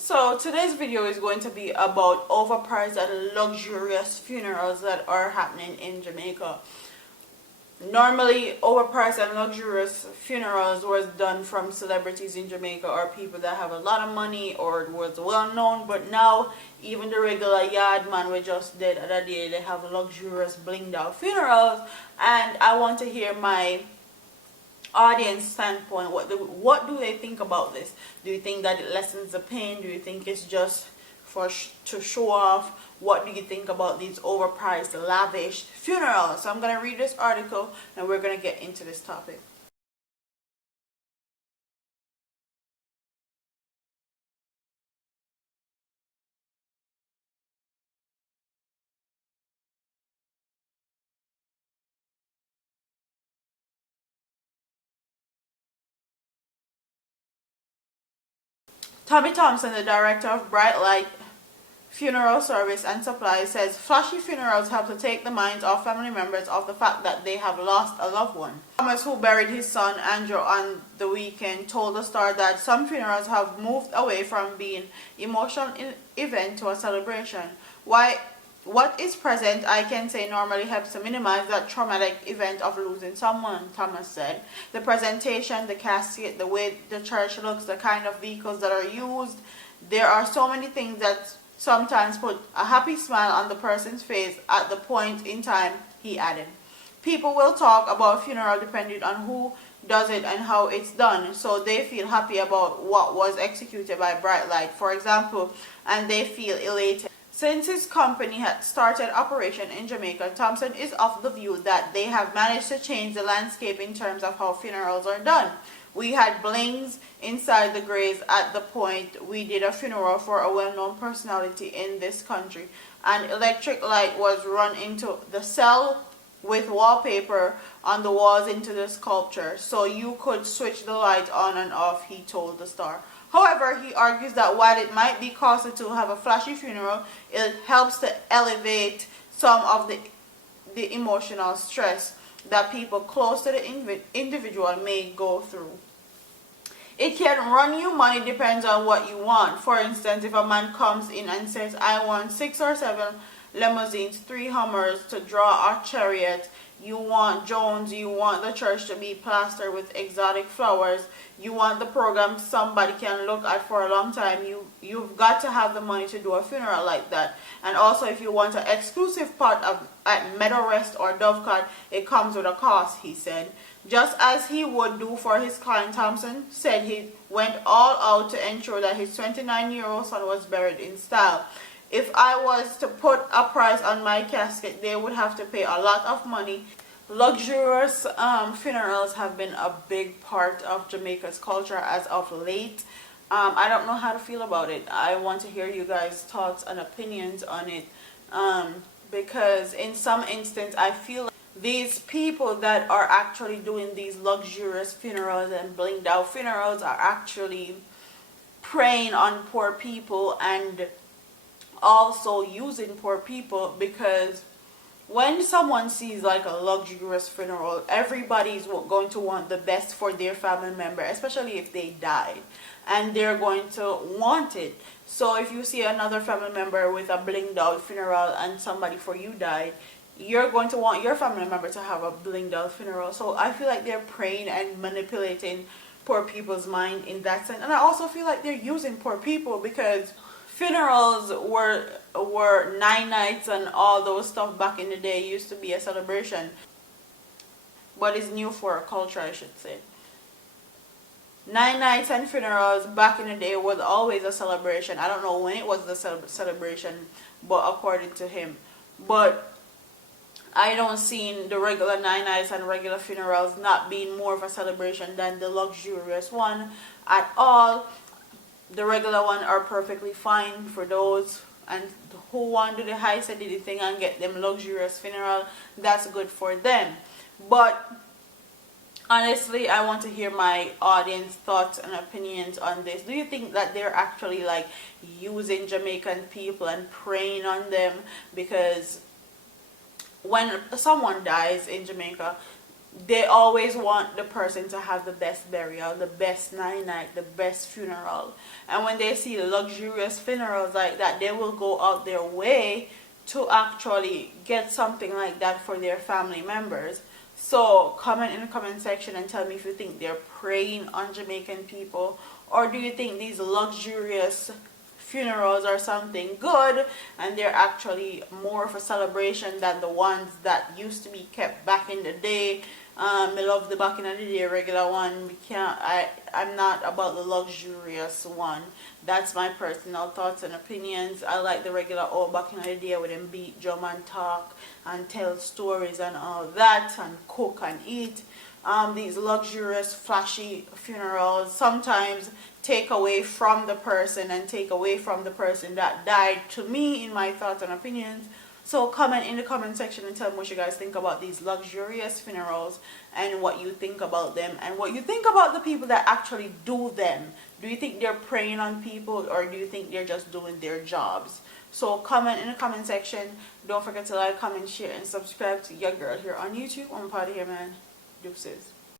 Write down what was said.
So today's video is going to be about overpriced and luxurious funerals that are happening in Jamaica. Normally, overpriced and luxurious funerals was done from celebrities in Jamaica or people that have a lot of money or was well known, but now even the regular yard man we just did the other day, they have luxurious blinged out funerals, and I want to hear my audience standpoint. What do they think about this? Do you think that it lessens the pain? Do you think it's just to show off? What do you think about these overpriced, lavish funerals? So I'm going to read this article and we're going to get into this topic. Tommy Thompson, the director of Bright Light Funeral Service and Supply, says flashy funerals help to take the minds of family members of the fact that they have lost a loved one. Thomas, who buried his son Andrew on the weekend, told the Star that some funerals have moved away from being an emotional event to a celebration. What is present, I can say, normally helps to minimize that traumatic event of losing someone, Thomas said. The presentation, the casket, the way the church looks, the kind of vehicles that are used, there are so many things that sometimes put a happy smile on the person's face at the point in time, he added. People will talk about funeral depending on who does it and how it's done, so they feel happy about what was executed by Bright Light, for example, and they feel elated. Since his company had started operation in Jamaica, Thompson is of the view that they have managed to change the landscape in terms of how funerals are done. We had blings inside the graves at the point we did a funeral for a well-known personality in this country. An electric light was run into the cell with wallpaper on the walls into the sculpture, so you could switch the light on and off, he told the Star. However, he argues that while it might be costly to have a flashy funeral, it helps to elevate some of the emotional stress that people close to the individual may go through. It can run you money, depends on what you want. For instance, if a man comes in and says, I want 6 or 7 limousines, 3 Hummers to draw a chariot, you want Jones, you want the church to be plastered with exotic flowers, you want the program somebody can look at for a long time, you've got to have the money to do a funeral like that. And also, if you want an exclusive part at Meadow Rest or Dovecot, it comes with a cost, he said. Just as he would do for his client, Thompson said he went all out to ensure that his 29-year-old son was buried in style. If I was to put a price on my casket, they would have to pay a lot of money. Luxurious funerals have been a big part of Jamaica's culture as of late. I don't know how to feel about it. I want to hear you guys' thoughts and opinions on it, because in some instance I feel like these people that are actually doing these luxurious funerals and blinged out funerals are actually preying on poor people and also using poor people, because when someone sees like a luxurious funeral, everybody's going to want the best for their family member, especially if they died, and they're going to want it. So if you see another family member with a blinged out funeral and somebody for you died, you're going to want your family member to have a blinged out funeral. So I feel like they're preying and manipulating poor people's mind in that sense. And I also feel like they're using poor people, because funerals were 9 nights and all those stuff back in the day used to be a celebration, but it's new for a culture, I should say. 9 nights and funerals back in the day was always a celebration. I don't know when it was the celebration, but according to him. But I don't see the regular 9 nights and regular funerals not being more of a celebration than the luxurious one at all. The regular one are perfectly fine for those and who want to do the high saidity thing and get them luxurious funeral. That's good for them. But honestly, I want to hear my audience thoughts and opinions on this. Do you think that they're actually like using Jamaican people and preying on them? Because when someone dies in Jamaica, they always want the person to have the best burial, the best night, the best funeral. And when they see luxurious funerals like that, they will go out their way to actually get something like that for their family members. So comment in the comment section and tell me if you think they're preying on Jamaican people, or do you think these luxurious funerals are something good and they're actually more of a celebration than the ones that used to be kept back in the day. I love the back in the day regular one. I'm not about the luxurious one. That's my personal thoughts and opinions. I like the regular old back in the day with them beat drum and talk and tell stories and all that and cook and eat. These luxurious flashy funerals sometimes take away from the person and take away from the person that died, to me, in my thoughts and opinions. So comment in the comment section and tell me what you guys think about these luxurious funerals and what you think about them and what you think about the people that actually do them. Do you think they're preying on people, or do you think they're just doing their jobs? So comment in the comment section. Don't forget to like, comment, share, and subscribe to your girl here on YouTube. I'm Party here, man. Deuces.